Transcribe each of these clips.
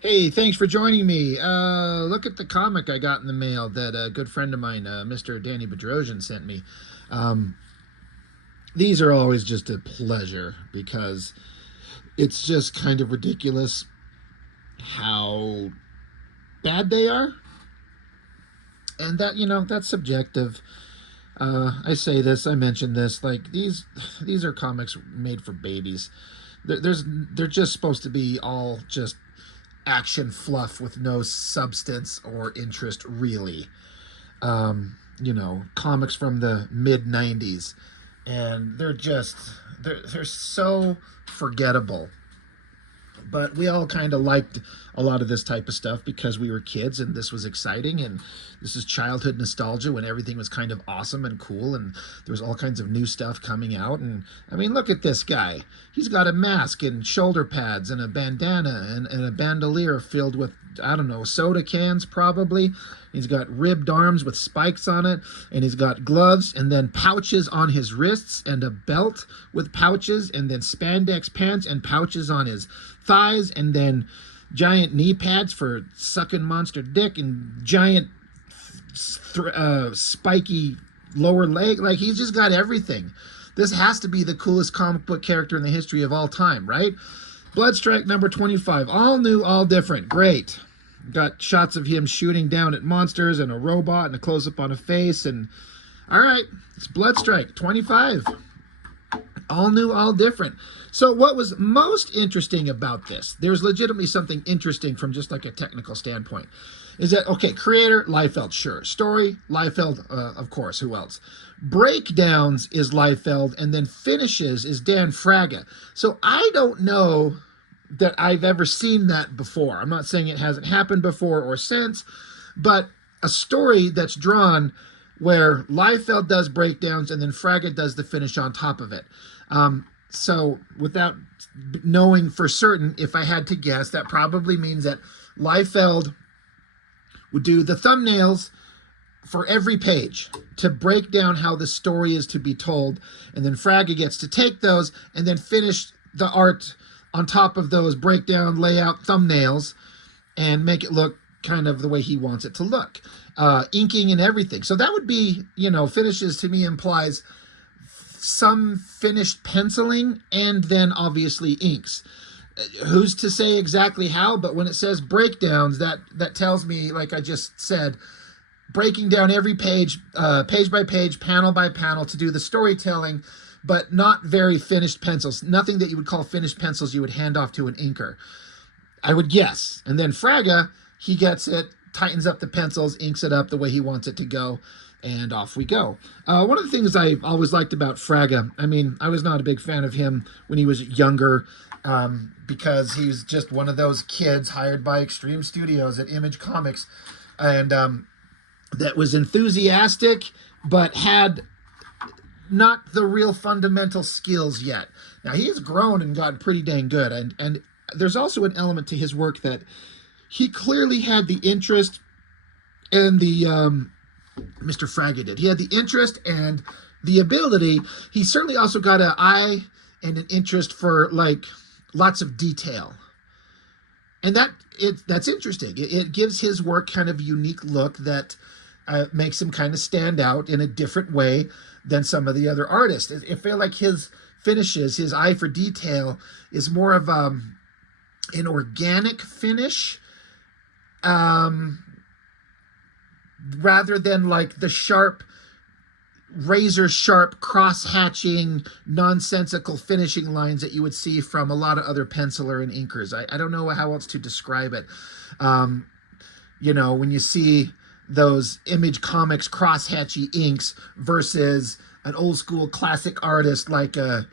Hey, thanks for joining me. Look at the comic I got in the mail that a good friend of mine, Mr. Danny Bedrosian, sent me. Um, these are always just a pleasure because it's just kind of ridiculous how bad they are. And that, that's subjective. I say this, I mention this, like these are comics made for babies. They're just supposed to be all just action fluff with no substance or interest really. Comics from the mid 90s, and they're so forgettable. But we all kind of liked a lot of this type of stuff because we were kids and this was exciting, and this is childhood nostalgia when everything was kind of awesome and cool, and there was all kinds of new stuff coming out. And I mean, look at this guy. He's got a mask and shoulder pads and a bandana and a bandolier filled with, I don't know, soda cans probably. He's got ribbed arms with spikes on it, and he's got gloves and then pouches on his wrists and a belt with pouches, and then spandex pants and pouches on his thighs, and then giant knee pads for sucking monster dick, and giant spiky lower leg. Like, he's just got everything. This has to be the coolest comic book character in the history of all time, right? Bloodstrike number 25. All new, all different. Great. Got shots of him shooting down at monsters and a robot and a close-up on a face. And all right, it's Bloodstrike 25. All new, all different. So what was most interesting about this, there's legitimately something interesting from just like a technical standpoint, is that, okay, creator, Liefeld, sure. Story, Liefeld, of course, who else? Breakdowns is Liefeld, and then finishes is Dan FRAGA. So I don't know that I've ever seen that before. I'm not saying it hasn't happened before or since, but a story that's drawn where Liefeld does breakdowns and then FRAGA does the finish on top of it. So without knowing for certain, if I had to guess, that probably means that Liefeld would do the thumbnails for every page to break down how the story is to be told, and then FRAGA gets to take those and then finish the art on top of those breakdown layout thumbnails and make it look kind of the way he wants it to look. Inking and everything. So that would be, finishes to me implies some finished penciling and then obviously inks. Who's to say exactly how, but when it says breakdowns, that tells me, like I just said, breaking down every page, page by page, panel by panel to do the storytelling, but not very finished pencils. Nothing that you would call finished pencils you would hand off to an inker, I would guess. And then FRAGA, he gets it, tightens up the pencils, inks it up the way he wants it to go, and off we go. One of the things I always liked about FRAGA, I mean, I was not a big fan of him when he was younger, because he was just one of those kids hired by Extreme Studios at Image Comics, and that was enthusiastic, but had not the real fundamental skills yet. Now, he has grown and gotten pretty dang good, and there's also an element to his work that he clearly had the interest and the Mr. FRAGA did. He had the interest and the ability. He certainly also got an eye and an interest for, like, lots of detail. And that's interesting. It gives his work kind of a unique look that makes him kind of stand out in a different way than some of the other artists. I feel like his finishes, his eye for detail, is more of an organic finish, rather than like the sharp, razor sharp, cross-hatching, nonsensical finishing lines that you would see from a lot of other penciler and inkers. I don't know how else to describe it. When you see those Image Comics cross-hatchy inks versus an old school classic artist like a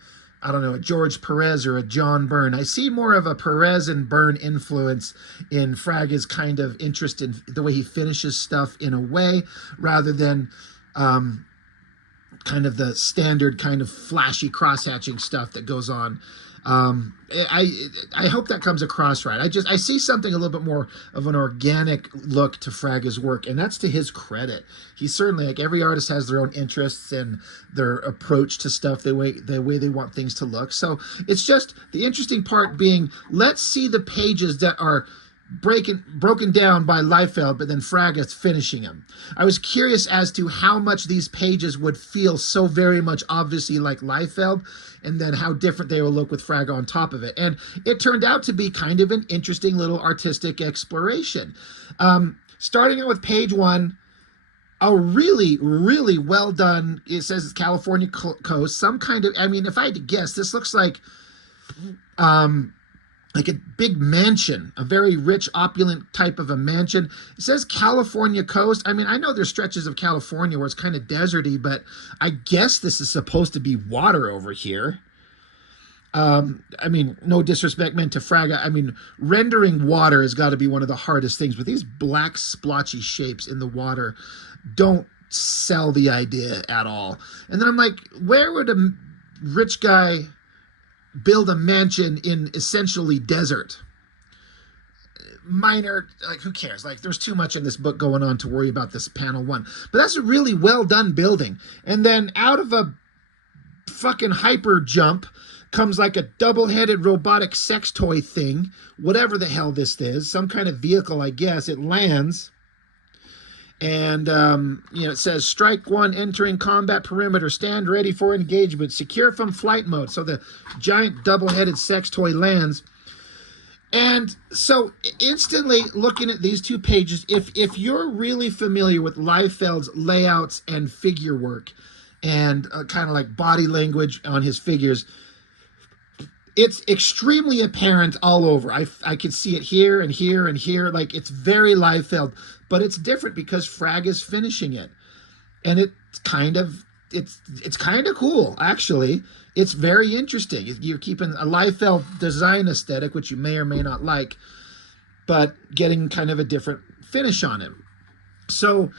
George Perez or a John Byrne. I see more of a Perez and Byrne influence in FRAGA's kind of interest in the way he finishes stuff in a way, rather than kind of the standard kind of flashy cross-hatching stuff that goes on. I hope that comes across right. I see something a little bit more of an organic look to FRAGA's work, and that's to his credit. He's certainly, like, every artist has their own interests and their approach to stuff, the way they want things to look. So it's just the interesting part being, let's see the pages that are broken down by Liefeld, but then FRAGA finishing him. I was curious as to how much these pages would feel so very much obviously like Liefeld, and then how different they will look with FRAGA on top of it. And it turned out to be kind of an interesting little artistic exploration. Starting out with page 1, a really, really well done, it says it's California coast, some kind of, I mean, if I had to guess, this looks like a big mansion, a very rich, opulent type of a mansion. It says California coast. I mean, I know there's stretches of California where it's kind of deserty, but I guess this is supposed to be water over here. I mean, no disrespect meant to FRAGA. I mean, rendering water has got to be one of the hardest things, but these black splotchy shapes in the water don't sell the idea at all. And then I'm like, where would a rich guy build a mansion in essentially desert? Minor, like, who cares? Like, there's too much in this book going on to worry about this panel 1. But that's a really well done building. And then out of a fucking hyper jump comes like a double-headed robotic sex toy thing, whatever the hell this is, some kind of vehicle, I guess. It lands. And, you know, it says, strike 1, entering combat perimeter, stand ready for engagement, secure from flight mode. So the giant double-headed sex toy lands. And so instantly looking at these 2 pages, if you're really familiar with Liefeld's layouts and figure work and kind of like body language on his figures, it's extremely apparent all over. I can see it here and here and here. Like, it's very Liefeld, but it's different because FRAGA's finishing it. And it's kind of cool, actually. It's very interesting. You're keeping a Liefeld design aesthetic, which you may or may not like, but getting kind of a different finish on it. So,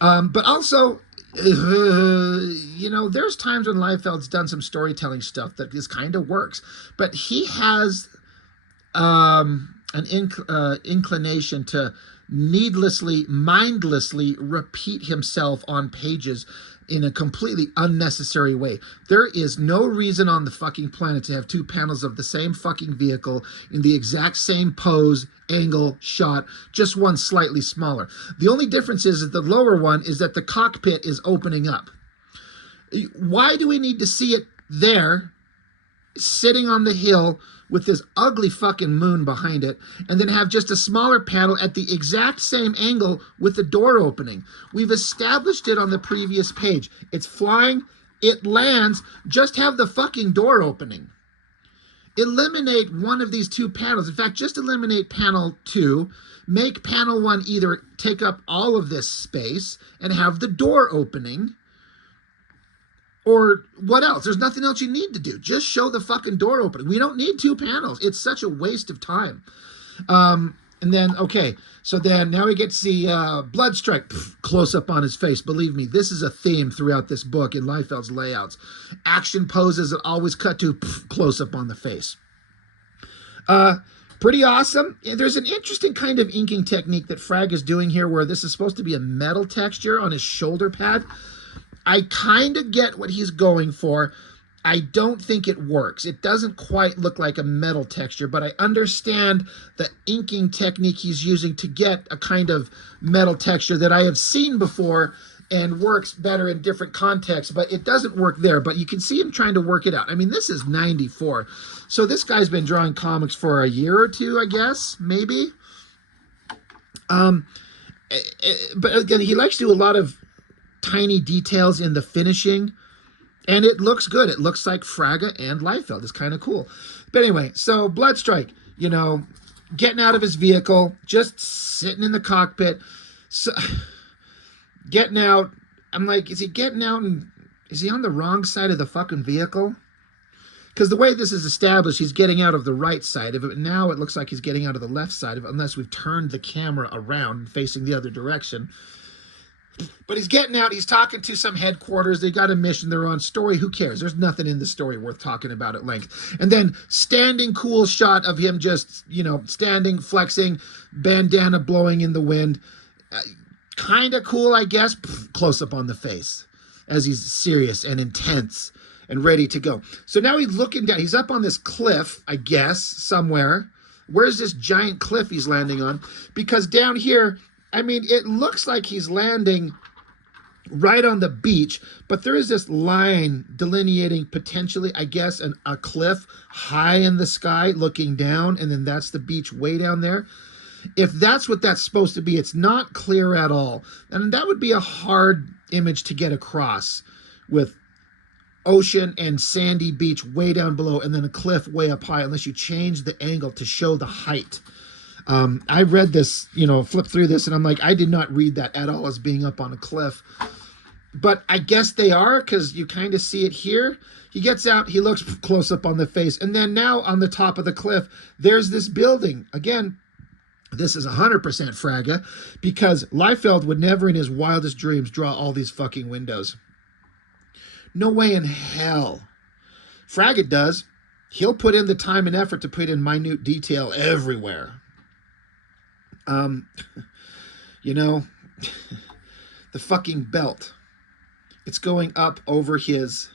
but also, you know, there's times when Liefeld's done some storytelling stuff that just kind of works, but he has an inclination to needlessly, mindlessly repeat himself on pages in a completely unnecessary way. There is no reason on the fucking planet to have 2 panels of the same fucking vehicle in the exact same pose, angle, shot, just one slightly smaller. The only difference is that the lower one is that the cockpit is opening up. Why do we need to see it there, sitting on the hill with this ugly fucking moon behind it, and then have just a smaller panel at the exact same angle with the door opening? We've established it on the previous page. It's flying, it lands, just have the fucking door opening. Eliminate one of these 2 panels. In fact, just eliminate panel 2, make panel 1 either take up all of this space and have the door opening, or what else? There's nothing else you need to do. Just show the fucking door opening. We don't need 2 panels. It's such a waste of time. And then, okay, so then now we get to see Bloodstrike close up on his face. Believe me, this is a theme throughout this book in Liefeld's layouts. Action poses that always cut to close up on the face. Pretty awesome. There's an interesting kind of inking technique that Frag is doing here where this is supposed to be a metal texture on his shoulder pad. I kind of get what he's going for. I don't think it works. It doesn't quite look like a metal texture, but I understand the inking technique he's using to get a kind of metal texture that I have seen before and works better in different contexts, but it doesn't work there. But you can see him trying to work it out. I mean, this is 94. So this guy's been drawing comics for a year or 2, I guess, maybe. But again, he likes to do a lot of tiny details in the finishing, and it looks good. It looks like FRAGA and Liefeld. It's kind of cool. But anyway, so Bloodstrike, you know, getting out of his vehicle, just sitting in the cockpit, so, getting out. I'm like, is he getting out and is he on the wrong side of the fucking vehicle? Because the way this is established, he's getting out of the right side of it. Now it looks like he's getting out of the left side of it, unless we've turned the camera around and facing the other direction. But he's getting out. He's talking to some headquarters. They got a mission they're on. Story, who cares? There's nothing in the story worth talking about at length. And then standing cool shot of him just, you know, standing, flexing, bandana blowing in the wind. Kind of cool, I guess. Close up on the face as he's serious and intense and ready to go. So now he's looking down. He's up on this cliff, I guess, somewhere. Where's this giant cliff he's landing on? Because down here, I mean, it looks like he's landing right on the beach, but there is this line delineating potentially, I guess, a cliff high in the sky looking down, and then that's the beach way down there. If that's what that's supposed to be, it's not clear at all. And that would be a hard image to get across, with ocean and sandy beach way down below and then a cliff way up high, unless you change the angle to show the height. I read this, flipped through this, and I'm like, I did not read that at all as being up on a cliff. But I guess they are, because you kind of see it here. He gets out, he looks close up on the face, and then now on the top of the cliff, there's this building. Again, this is 100% FRAGA, because Liefeld would never in his wildest dreams draw all these fucking windows. No way in hell. FRAGA does. He'll put in the time and effort to put in minute detail everywhere. The fucking belt. It's going up over his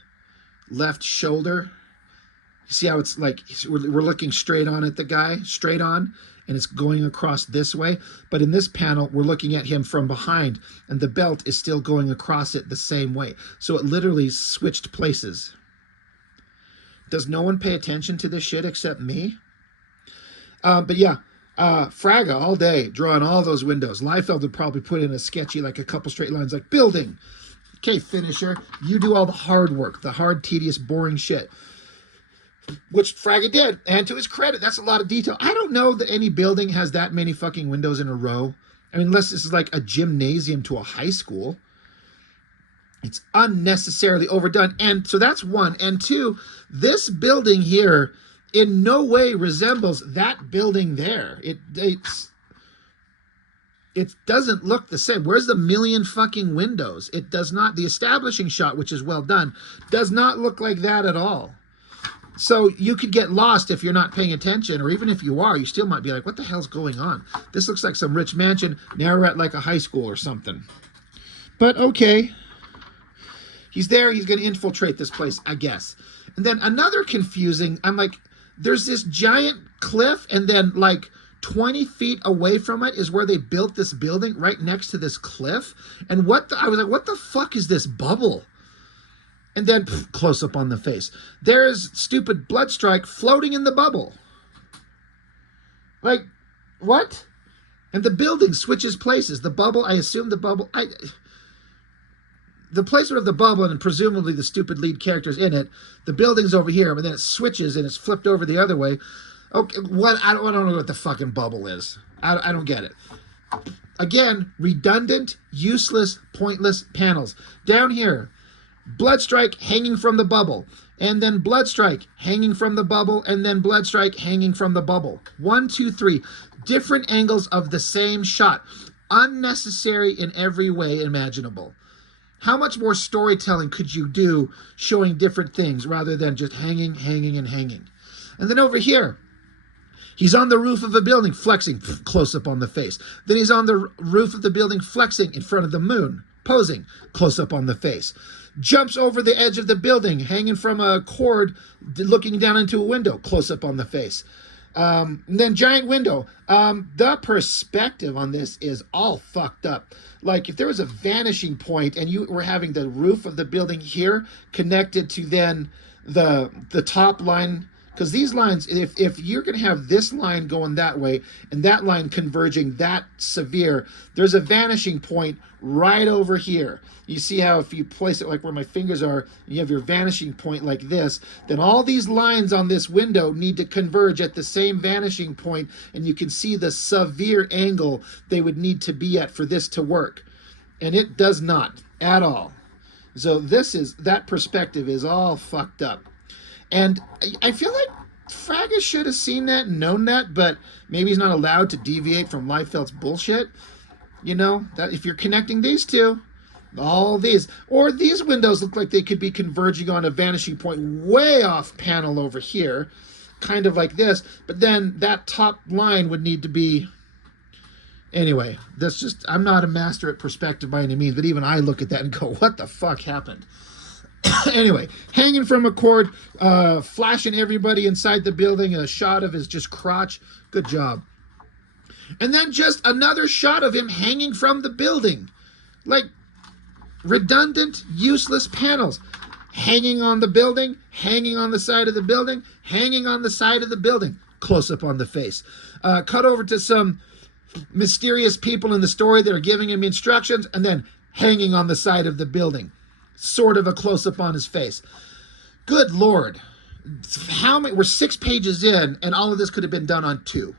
left shoulder. You see how it's like, we're looking straight on at the guy, straight on, and it's going across this way. But in this panel, we're looking at him from behind, and the belt is still going across it the same way. So it literally switched places. Does no one pay attention to this shit except me? But yeah, FRAGA all day, drawing all those windows. Liefeld would probably put in a sketchy, like a couple straight lines, like building. Okay, finisher, you do all the hard work, the hard, tedious, boring shit. Which FRAGA did, and to his credit, that's a lot of detail. I don't know that any building has that many fucking windows in a row. I mean, unless this is like a gymnasium to a high school. It's unnecessarily overdone. And so that's one. And two, this building here in no way resembles that building there. It doesn't look the same. Where's the million fucking windows? It does not. The establishing shot, which is well done, does not look like that at all. So you could get lost if you're not paying attention, or even if you are, you still might be like, what the hell's going on? This looks like some rich mansion. Now we're at like a high school or something. But okay. He's there. He's going to infiltrate this place, I guess. And then another confusing, I'm like, there's this giant cliff, and then like 20 feet away from it is where they built this building, right next to this cliff. And I was like, what the fuck is this bubble? And then close up on the face. There's stupid Bloodstrike floating in the bubble. Like, what? And the building switches places. The bubble, I assume the bubble, the placement of the bubble, and presumably the stupid lead characters in it, the building's over here, but then it switches and it's flipped over the other way. Okay, what? I don't know what the fucking bubble is. I don't get it. Again, redundant, useless, pointless panels. Down here, Bloodstrike hanging from the bubble, and then Bloodstrike hanging from the bubble, and then Bloodstrike hanging from the bubble. 1, 2, 3. Different angles of the same shot. Unnecessary in every way imaginable. How much more storytelling could you do showing different things rather than just hanging, hanging, and hanging? And then over here, he's on the roof of a building, flexing, close up on the face. Then he's on the roof of the building, flexing in front of the moon, posing, close up on the face. Jumps over the edge of the building, hanging from a cord, looking down into a window, close up on the face. And then giant window. The perspective on this is all fucked up. Like, if there was a vanishing point and you were having the roof of the building here connected to then the top line, because these lines, if you're going to have this line going that way and that line converging that severe, there's a vanishing point right over here. You see how if you place it like where my fingers are, you have your vanishing point like this, then all these lines on this window need to converge at the same vanishing point, and you can see the severe angle they would need to be at for this to work. And it does not at all. So that perspective is all fucked up. And I feel like FRAGA should have seen that and known that, but maybe he's not allowed to deviate from Liefeld's bullshit. That if you're connecting these two, all these, or these windows look like they could be converging on a vanishing point way off panel over here, kind of like this, but then that top line would need to be, anyway, that's just, I'm not a master at perspective by any means, but even I look at that and go, what the fuck happened? Anyway, hanging from a cord, flashing everybody inside the building, a shot of his just crotch. Good Good job. And then just another shot of him hanging from the building. Like, redundant, useless panels. Hanging on the building, hanging on the side of the building, hanging on the side of the building. Close up on the face. Cut over to some mysterious people in the story that are giving him instructions, and then hanging on the side of the building. Sort of a close-up on his face. Good Lord. How many? We're 6 pages in, and all of this could have been done on 2.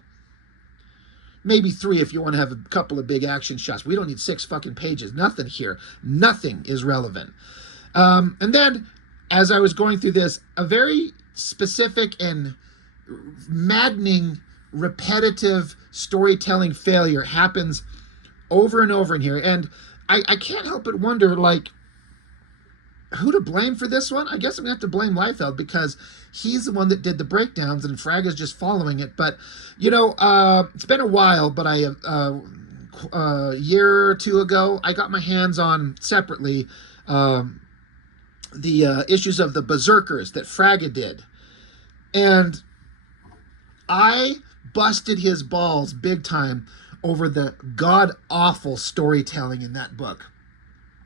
Maybe 3 if you want to have a couple of big action shots. We don't need 6 fucking pages. Nothing here. Nothing is relevant. And then, as I was going through this, a very specific and maddening, repetitive storytelling failure happens over and over in here. And I can't help but wonder, like, who to blame for this one? I guess I'm going to have to blame Liefeld, because he's the one that did the breakdowns and FRAGA's just following it. But, you know, it's been a while, but a year or 2 ago, I got my hands on, separately, the issues of the Berserkers that FRAGA did. And I busted his balls big time over the god-awful storytelling in that book.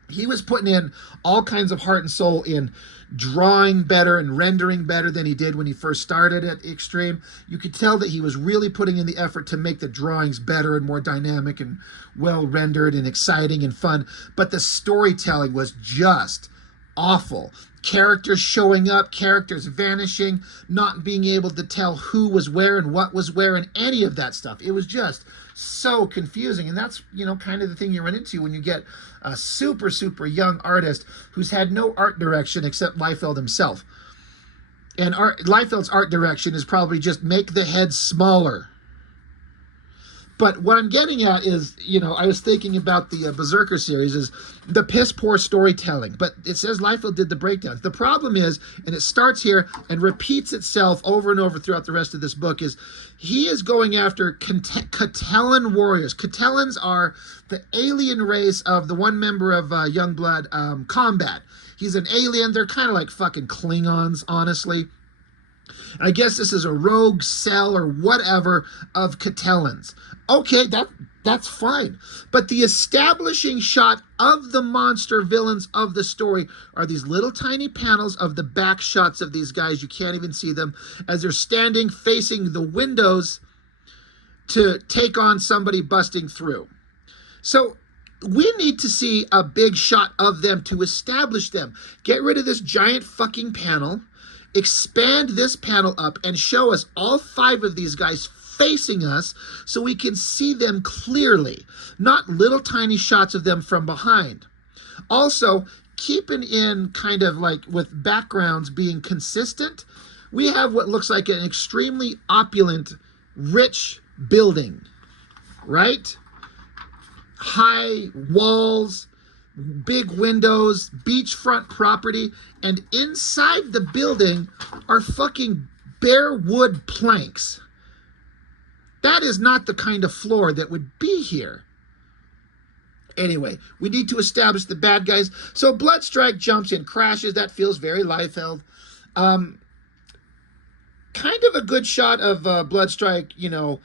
He was putting in all kinds of heart and soul in drawing better and rendering better than he did when he first started at Extreme. You could tell that he was really putting in the effort to make the drawings better and more dynamic and well rendered and exciting and fun. But the storytelling was just awful. Characters showing up, characters vanishing, not being able to tell who was where and what was where and any of that stuff. It was just so confusing. And that's, you know, kind of the thing you run into when you get a super, super young artist who's had no art direction except Liefeld himself. And Liefeld's art direction is probably just make the head smaller. But what I'm getting at is, you know, I was thinking about the Berserker series, is the piss-poor storytelling. But it says Liefeld did the breakdowns. The problem is, and it starts here and repeats itself over and over throughout the rest of this book, is he is going after Catellan warriors. Catellans are the alien race of the one member of Youngblood Combat. He's an alien. They're kind of like fucking Klingons, honestly. I guess this is a rogue cell or whatever of Catellans. Okay, that's fine. But the establishing shot of the monster villains of the story are these little tiny panels of the back shots of these guys. You can't even see them as they're standing facing the windows to take on somebody busting through. So we need to see a big shot of them to establish them. Get rid of this giant fucking panel. Expand this panel up and show us all 5 of these guys facing us so we can see them clearly, not little tiny shots of them from behind. Also, keeping in kind of like with backgrounds being consistent, we have what looks like an extremely opulent, rich building, right? High walls, big windows, beachfront property, and inside the building are fucking bare wood planks. That is not the kind of floor that would be here. Anyway, we need to establish the bad guys. So Bloodstrike jumps in, crashes. That feels very Liefeld. Kind of a good shot of Bloodstrike, you know,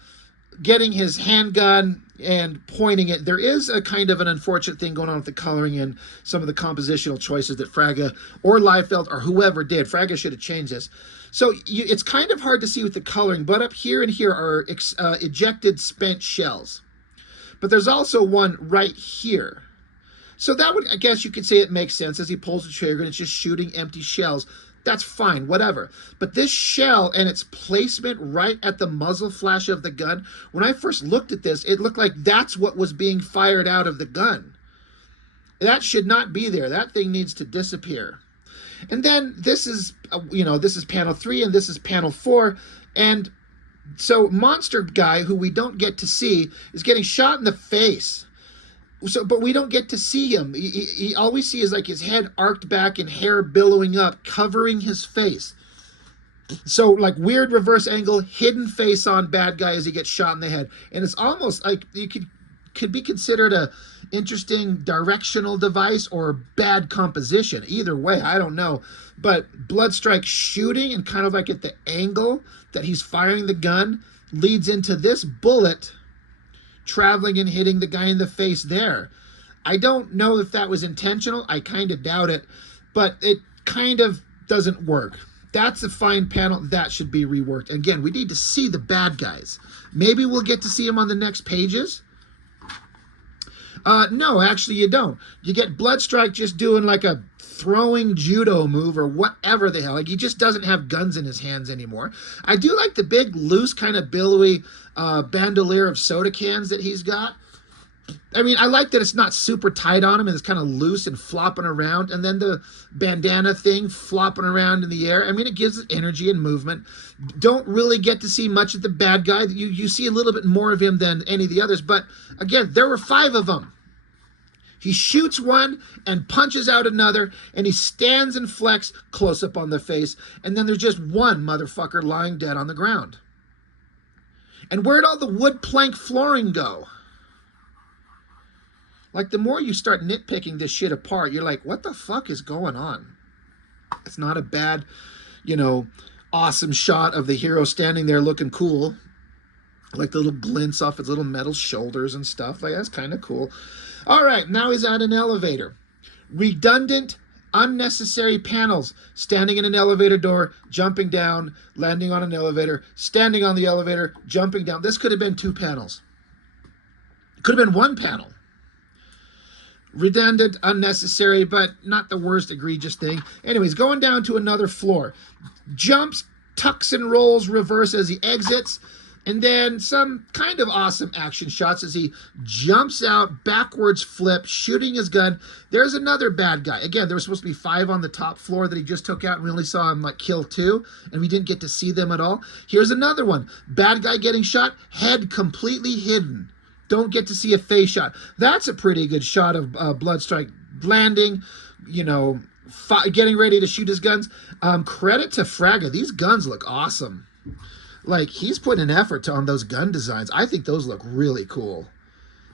getting his handgun and pointing it. There is a kind of an unfortunate thing going on with the coloring and some of the compositional choices that FRAGA or Liefeld or whoever did. FRAGA should have changed this. So it's kind of hard to see with the coloring, but up here and here are ejected spent shells. But there's also one right here. So that would, I guess you could say it makes sense as he pulls the trigger and it's just shooting empty shells. That's fine, whatever. But this shell and its placement right at the muzzle flash of the gun, when I first looked at this, it looked like that's what was being fired out of the gun. That should not be there. That thing needs to disappear. And then this is, you know, this is panel 3 and this is panel 4. And so Monster Guy, who we don't get to see, is getting shot in the face. So, but we don't get to see him. All we see is like his head arced back and hair billowing up, covering his face. So like weird reverse angle, hidden face on bad guy as he gets shot in the head. And it's almost like you could be considered a interesting directional device or bad composition. Either way, I don't know. But Bloodstrike shooting and kind of like at the angle that he's firing the gun leads into this bullet traveling and hitting the guy in the face there. I don't know if that was intentional. I kind of doubt it, but it kind of doesn't work. That's a fine panel. That should be reworked. Again, we need to see the bad guys. Maybe we'll get to see them on the next pages. No, actually you don't. You get Bloodstrike just doing like a throwing judo move or whatever the hell. Like, he just doesn't have guns in his hands anymore. I do like the big, loose, kind of billowy bandolier of soda cans that he's got. I mean, I like that it's not super tight on him and it's kind of loose and flopping around. And then the bandana thing flopping around in the air. I mean, it gives it energy and movement. Don't really get to see much of the bad guy. You see a little bit more of him than any of the others. But again, there were 5 of them. He shoots one and punches out another, and he stands and flex, close up on the face, and then there's just one motherfucker lying dead on the ground. And where'd all the wood plank flooring go? Like, the more you start nitpicking this shit apart, you're like, what the fuck is going on? It's not a bad, you know, awesome shot of the hero standing there looking cool. Like the little glints off his little metal shoulders and stuff. Like, that's kind of cool. All right, now he's at an elevator. Redundant, unnecessary panels. Standing in an elevator door, jumping down, landing on an elevator, standing on the elevator, jumping down. This could have been 2 panels. It could have been 1 panel. Redundant, unnecessary, but not the worst egregious thing. Anyways, going down to another floor. Jumps, tucks and rolls reverse as he exits. And then some kind of awesome action shots as he jumps out, backwards flip, shooting his gun. There's another bad guy. Again, there was supposed to be 5 on the top floor that he just took out, and we only saw him like kill 2, and we didn't get to see them at all. Here's another one. Bad guy getting shot, head completely hidden. Don't get to see a face shot. That's a pretty good shot of Bloodstrike landing, you know, getting ready to shoot his guns. Credit to FRAGA. These guns look awesome. Like, he's put an effort on those gun designs. I think those look really cool.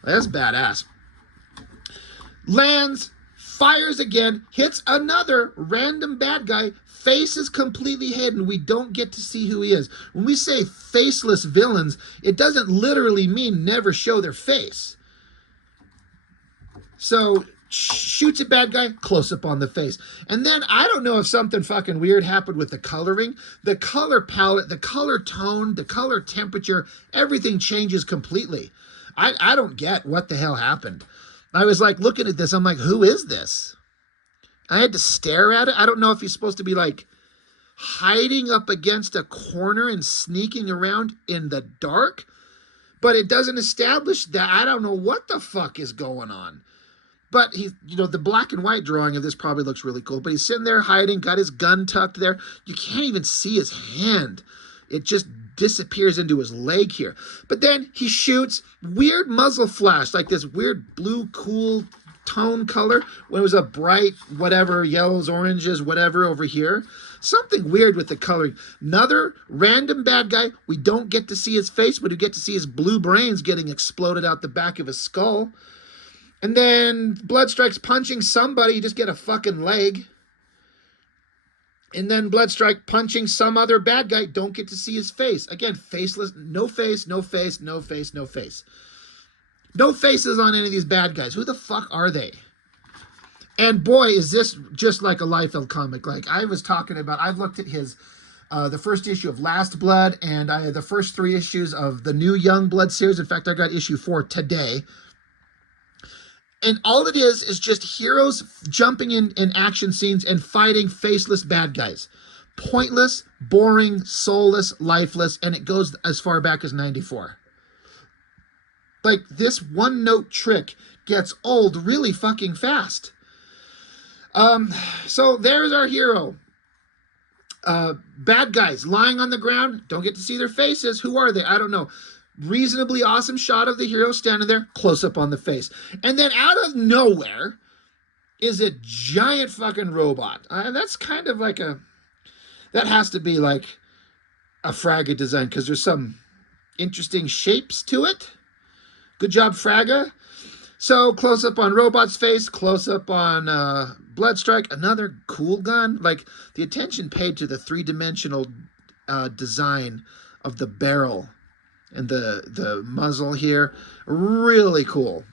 That's badass. Lands, fires again, hits another random bad guy. Face is completely hidden. We don't get to see who he is. When we say faceless villains, it doesn't literally mean never show their face. So, shoots a bad guy, close up on the face. And then I don't know if something fucking weird happened with the coloring. The color palette, the color tone, the color temperature, everything changes completely. I don't get what the hell happened. I was like looking at this, I'm like, who is this? I had to stare at it. I don't know if he's supposed to be like hiding up against a corner and sneaking around in the dark, but it doesn't establish that. I don't know what the fuck is going on. But he, you know, the black and white drawing of this probably looks really cool. But he's sitting there hiding, got his gun tucked there. You can't even see his hand. It just disappears into his leg here. But then he shoots, weird muzzle flash, like this weird blue, cool tone color when it was a bright, whatever, yellows, oranges, whatever over here. Something weird with the coloring. Another random bad guy. We don't get to see his face, but we get to see his blue brains getting exploded out the back of his skull. And then Bloodstrike's punching somebody, you just get a fucking leg. And then Bloodstrike punching some other bad guy, don't get to see his face. Again, faceless, no face, no face, no face, no face. No faces on any of these bad guys. Who the fuck are they? And boy, is this just like a Liefeld comic. Like I was talking about, I've looked at his, the first issue of Last Blood, and the first 3 issues of the new Young Blood series. In fact, I got issue 4 today. And all it is just heroes jumping in action scenes and fighting faceless bad guys. Pointless, boring, soulless, lifeless, and it goes as far back as 94. Like, this one-note trick gets old really fucking fast. So there's our hero. Bad guys lying on the ground. Don't get to see their faces. Who are they? I don't know. Reasonably awesome shot of the hero standing there, close up on the face. And then out of nowhere is a giant fucking robot. That's kind of like that has to be like a FRAGA design because there's some interesting shapes to it. Good job, FRAGA. So close up on robot's face, close up on Bloodstrike, another cool gun. Like the attention paid to the 3-dimensional design of the barrel and the muzzle here. Really cool.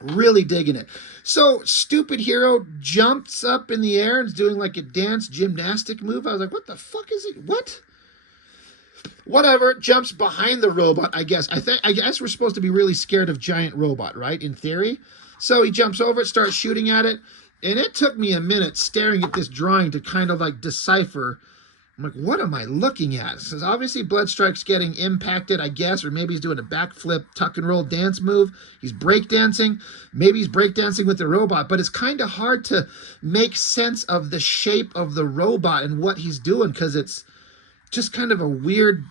Really digging it. So stupid hero jumps up in the air and is doing like a dance gymnastic move. I was like, what the fuck is it? What? Whatever. Jumps behind the robot, I guess. I guess we're supposed to be really scared of giant robot, right? In theory. So he jumps over it, starts shooting at it. And it took me a minute staring at this drawing to kind of like decipher. I'm like, what am I looking at? Because obviously Bloodstrike's getting impacted, I guess, or maybe he's doing a backflip tuck and roll dance move. He's breakdancing. Maybe he's breakdancing with the robot, but it's kind of hard to make sense of the shape of the robot and what he's doing because it's just kind of a weird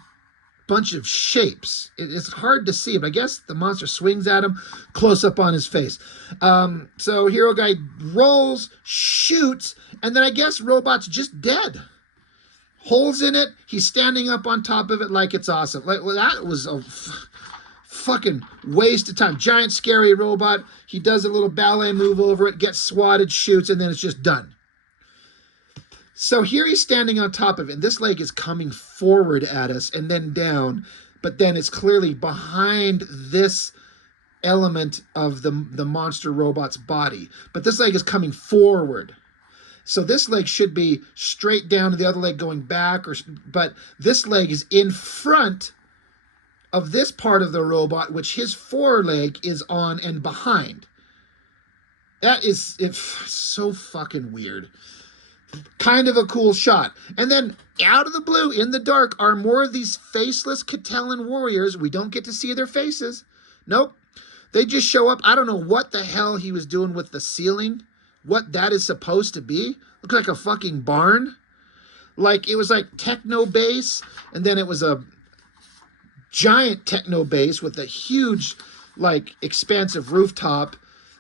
bunch of shapes. It's hard to see, but I guess the monster swings at him, close up on his face. So hero guy rolls, shoots, and then I guess robot's just dead. Holes in it. He's standing up on top of it like it's awesome. Like, well, that was a fucking waste of time. Giant scary robot. He does a little ballet move over it, gets swatted, shoots, and then it's just done. So here he's standing on top of it, and this leg is coming forward at us and then down, but then it's clearly behind this element of the monster robot's body. But this leg is coming forward. So this leg should be straight down to the other leg going back, but this leg is in front of this part of the robot, which his foreleg is on and behind. That is so fucking weird. Kind of a cool shot. And then out of the blue, in the dark, are more of these faceless Catalan warriors. We don't get to see their faces. Nope. They just show up. I don't know what the hell he was doing with the ceiling. What that is supposed to be. Looked like a fucking barn. Like, it was like techno bass, and then it was a giant techno bass with a huge, like, expansive rooftop.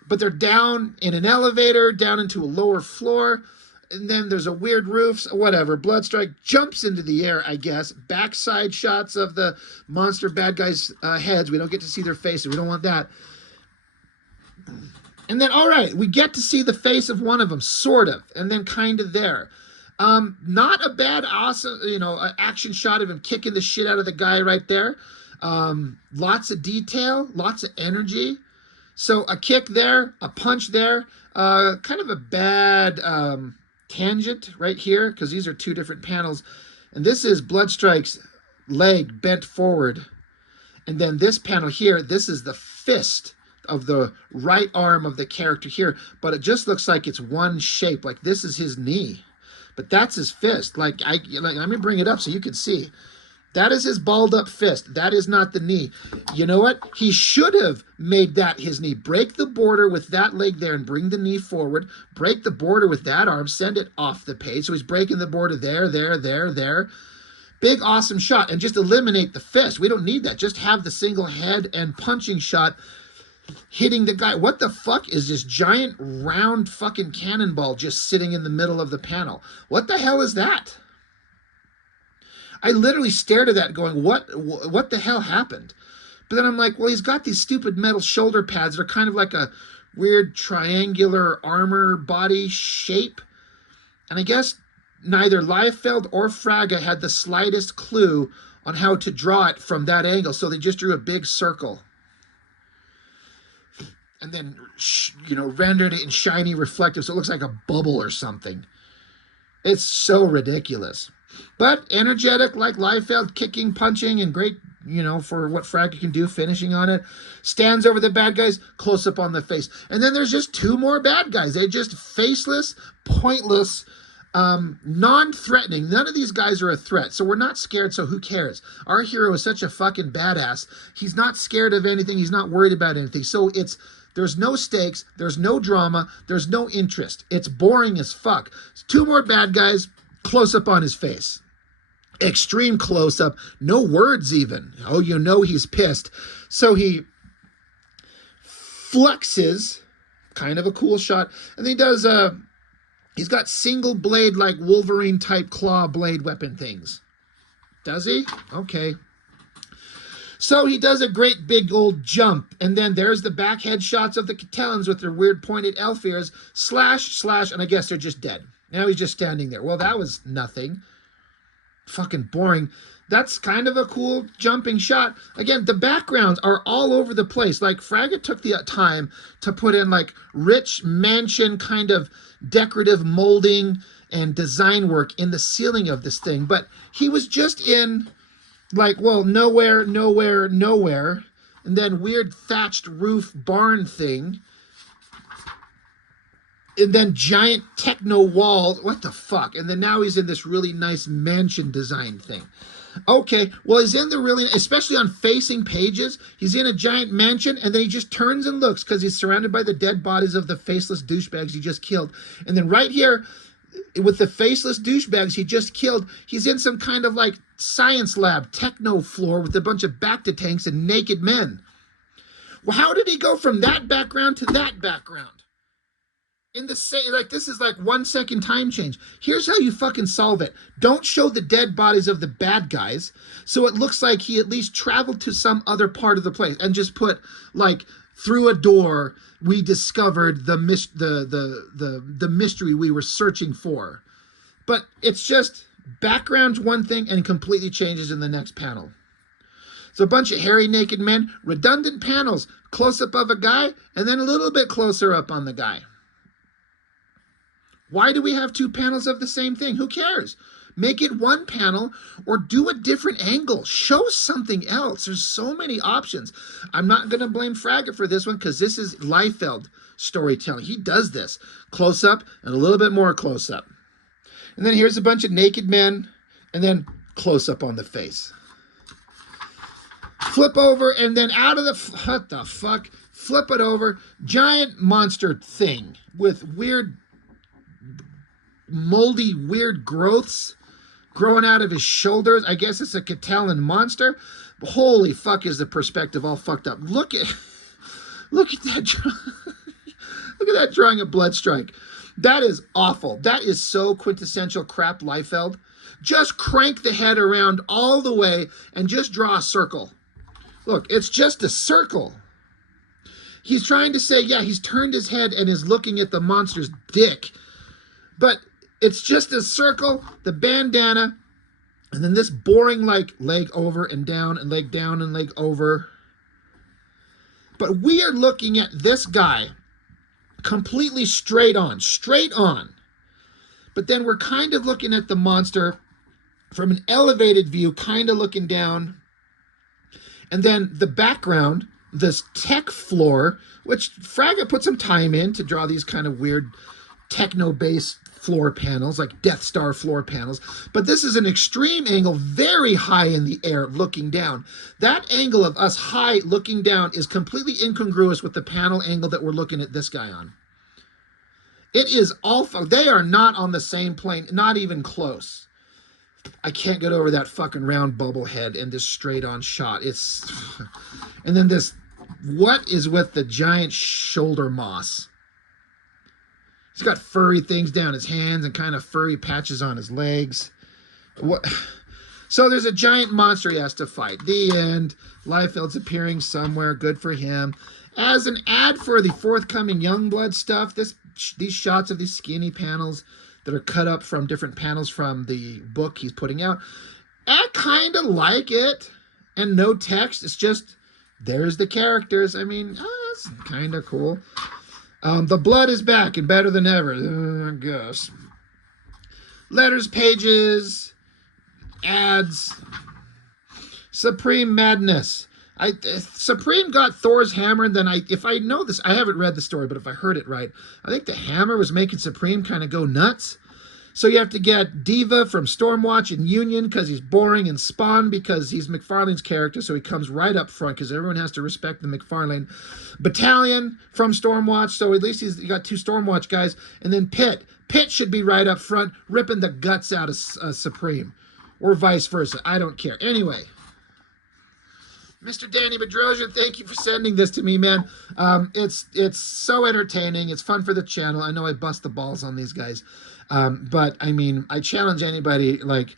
But they're down in an elevator, down into a lower floor, and then there's a weird roof, whatever. Bloodstrike jumps into the air, I guess. Backside shots of the monster bad guys' heads. We don't get to see their faces. We don't want that. And then, all right, we get to see the face of one of them, sort of, and then kind of there. Not a bad, awesome, action shot of him kicking the shit out of the guy right there. Lots of detail, lots of energy. So a kick there, a punch there, kind of a bad tangent right here, because these are two different panels. And this is Bloodstrike's leg bent forward. And then this panel here, this is the fist of the right arm of the character here, but it just looks like it's one shape. Like this is his knee, but that's his fist. Like let me bring it up so you can see. That is his balled up fist. That is not the knee. You know what? He should have made that his knee. Break the border with that leg there and bring the knee forward. Break the border with that arm. Send it off the page. So he's breaking the border there, there, there, there. Big, awesome shot. And just eliminate the fist. We don't need that. Just have the single head and punching shot hitting the guy. What the fuck is this giant round fucking cannonball just sitting in the middle of the panel? What the hell is that? I literally stared at that going, what the hell happened? But then I'm like, well, he's got these stupid metal shoulder pads that are kind of like a weird triangular armor body shape. And I guess neither Liefeld or FRAGA had the slightest clue on how to draw it from that angle. So they just drew a big circle. And then, rendered it in shiny reflective, so it looks like a bubble or something. It's so ridiculous. But energetic, like Liefeld, kicking, punching, and great, for what FRAGA can do, finishing on it. Stands over the bad guys, close up on the face. And then there's just two more bad guys. They're just faceless, pointless, non-threatening. None of these guys are a threat, so we're not scared, so who cares? Our hero is such a fucking badass. He's not scared of anything. He's not worried about anything. So there's no stakes, there's no drama, there's no interest. It's boring as fuck. Two more bad guys, close up on his face. Extreme close up, no words even. Oh, he's pissed. So he flexes, kind of a cool shot, and he does, he's got single blade, like Wolverine type claw blade weapon things. Does he? Okay. So he does a great big old jump, and then there's the back head shots of the Catalans with their weird pointed elf ears, slash, and I guess they're just dead. Now he's just standing there. Well, that was nothing. Fucking boring. That's kind of a cool jumping shot. Again, the backgrounds are all over the place. Like, FRAGA took the time to put in like rich mansion kind of decorative molding and design work in the ceiling of this thing. But he was just in like, well, nowhere, nowhere, nowhere. And then weird thatched roof barn thing. And then giant techno walls. What the fuck? And then now he's in this really nice mansion design thing. Okay, well, he's in the really, especially on facing pages, he's in a giant mansion, and then he just turns and looks because he's surrounded by the dead bodies of the faceless douchebags he just killed. And then right here, with the faceless douchebags he just killed, he's in some kind of like science lab, techno floor with a bunch of Bacta tanks and naked men. Well, how did he go from that background to that background? In the same, like, this is like 1 second time change. Here's how you fucking solve it. Don't show the dead bodies of the bad guys, so it looks like he at least traveled to some other part of the place, and just put like, through a door we discovered the mystery we were searching for. But it's just background's one thing and completely changes in the next panel. So a bunch of hairy naked men, redundant panels, close up of a guy, and then a little bit closer up on the guy. Why do we have 2 panels of the same thing? Who cares? Make it 1 panel or do a different angle. Show something else. There's so many options. I'm not going to blame FRAGA for this one because this is Liefeld storytelling. He does this. Close up and a little bit more close up. And then here's a bunch of naked men and then close up on the face. Flip over and then out of the... What the fuck? Flip it over. Giant monster thing with weird... moldy, weird growths growing out of his shoulders. I guess it's a Catalan monster. Holy fuck, is the perspective all fucked up. Look at that look at that drawing of Bloodstrike. That is awful. That is so quintessential crap Liefeld. Just crank the head around all the way and just draw a circle. Look, it's just a circle. He's trying to say, yeah, he's turned his head and is looking at the monster's dick. But it's just a circle, the bandana, and then this boring, like, leg over and down and leg down and leg over. But we are looking at this guy completely straight on. But then we're kind of looking at the monster from an elevated view, kind of looking down. And then the background, this tech floor, which FRAGA put some time in to draw these kind of weird techno-based floor panels, like Death Star floor panels. But this is an extreme angle, very high in the air, looking down. That angle of us high looking down is completely incongruous with the panel angle that we're looking at this guy on. It is all... They are not on the same plane, not even close. I can't get over that fucking round bubble head and this straight-on shot. It's... And then this... What is with the giant shoulder moss? He's got furry things down his hands and kind of furry patches on his legs. What? So there's a giant monster he has to fight. The end. Liefeld's appearing somewhere. Good for him. As an ad for the forthcoming Youngblood stuff, these shots of these skinny panels that are cut up from different panels from the book he's putting out, I kind of like it. And no text. It's just, there's the characters. I mean, it's kind of cool. The blood is back and better than ever, I guess. Letters, pages, ads. Supreme Madness. Supreme got Thor's hammer, and then if I know this, I haven't read the story, but if I heard it right, I think the hammer was making Supreme kind of go nuts. So you have to get Diva from Stormwatch and Union because he's boring, and Spawn because he's McFarlane's character, so he comes right up front because everyone has to respect the McFarlane. Battalion from Stormwatch, so at least he's got 2 Stormwatch guys. And then Pitt. Pitt should be right up front, ripping the guts out of Supreme. Or vice versa. I don't care. Anyway. Mr. Danny Bedrosian, thank you for sending this to me, man. It's so entertaining. It's fun for the channel. I know I bust the balls on these guys. But, I mean, I challenge anybody, like,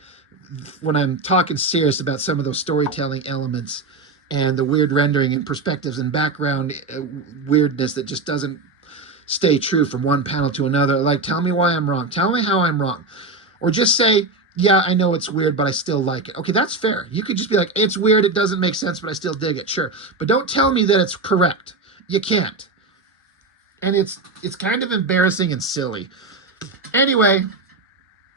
when I'm talking serious about some of those storytelling elements and the weird rendering and perspectives and background weirdness that just doesn't stay true from one panel to another. Like, tell me why I'm wrong. Tell me how I'm wrong. Or just say, Yeah, I know it's weird, but I still like it. Okay, that's fair. You could just be like, it's weird, it doesn't make sense, but I still dig it. Sure. But don't tell me that it's correct. You can't. And it's kind of embarrassing and silly. Anyway,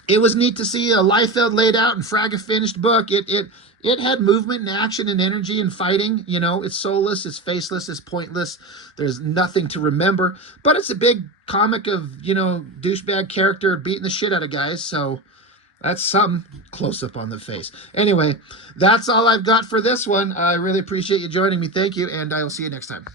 it was neat to see a Liefeld laid out and FRAGA finished book. It had movement and action and energy and fighting. You know, it's soulless, it's faceless, it's pointless. There's nothing to remember. But it's a big comic of, you know, douchebag character beating the shit out of guys. So that's some close up on the face. Anyway, that's all I've got for this one. I really appreciate you joining me. Thank you, and I will see you next time.